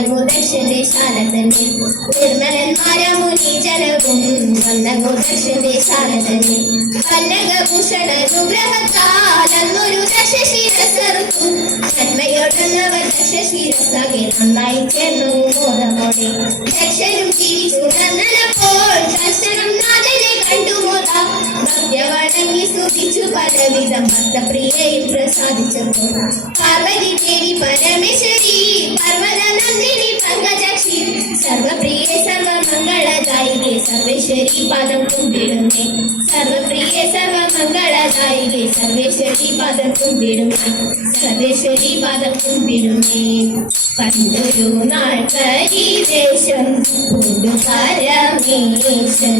വന്നങ്ങു ദക്ഷന്റെ ശാല തന്നെ നിർമ്മലന്മാര മുനി ജനവും വന്നങ്ങു ദക്ഷന്റെ ശാല തന്നെ കന്നകഭൂഷണ അനുഗ്രഹത്താൽ അന്നൊരു ദക്ഷശിരസറുത്തു നന്മയോടന്നവർ ദക്ഷശിരസാകെ നന്നായി ചേർന്നു മോദമോടെ ദക്ഷനും ജീവിച്ചു നന്നപ്പോൾ ദർശനം നാഥനെ കണ്ടുമോദ ഭക്തവണങ്ങി സ്തുതിച്ചു പലവിധം ഭക്തപ്രിയയിൽ പ്രസാദിച്ചപ്പോൾ പാർവതി ദേവി പരമേശ്വരി പർവ്വത നന്ദിനി പങ്കജക്ഷി സർവപ്രിയ സർവമംഗളദായികെ സർവേശ്വരി പാദം കുമ്പിടുന്നേ സർവപ്രിയ സർവമംഗളദായികെ സർവേശ്വരി പാദം കുമ്പിടുന്നേ സർവേശ്വരി പാദം കുമ്പിടുന്നേ പണ്ടൊരു നാൾ കരിദേശം കൊണ്ടു പരമേശൻ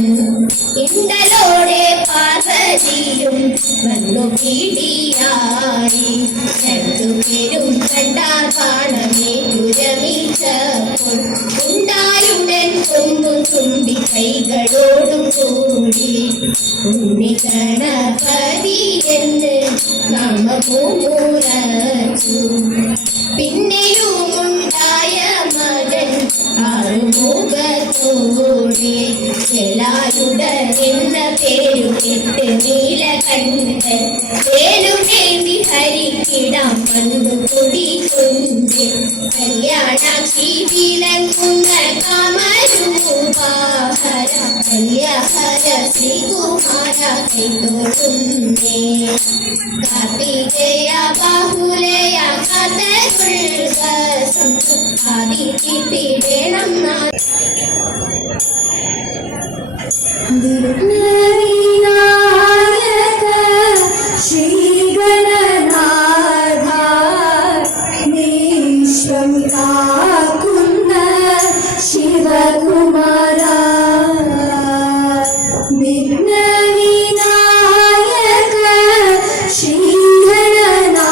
ഇണ്ടലോടെ പാർവതിയും വന്നു പീഡിയായി രണ്ടുപേരും കണ്ടാൽ പാണമേറ്റു രമിച്ചപ്പോൾ ഉണ്ടായുടൻ കൊമ്പും തുമ്പി കൈകളോടും കൂടി ഉണ്ണി ഗണപതി എന്ന് നാമമുറച്ചു പിന്നെയും ഉണ്ടായ മകൻ ആറുമുഖത്തോടെ എല്ലാരുടൻ എന്ന പേരു കേട്ട് നീലകണ്ഠൻ വേലുമേന്തി ഹരിക്കിടാം വന്നു കുടികൊണ്ട് കല്യാണാക്ഷി വിളങ്ങുന്ന കാമരൂപാഹര കല്യാഹര ശ്രീകുമാര കൈതൊഴുന്നേ കാർത്തികേയ ബാഹുലയ കാതരുൾസം ആദിത്യണം വിഘ്നവിനായക ശ്രീഗണനാഥ നീശ്വം കാക്കുന്ന ശിവകുമാര വിഘ്നവിനായക ശ്രീഗണനാഥ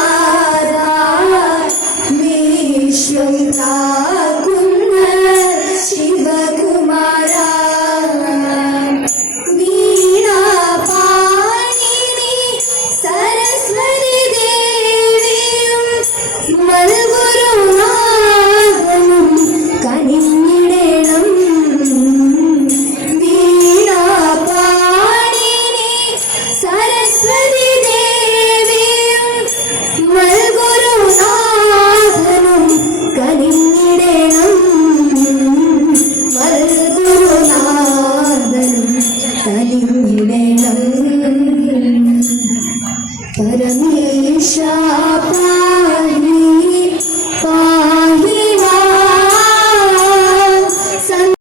നീശ്വം കാക്കുന്ന ശിവകുമാര परमेशा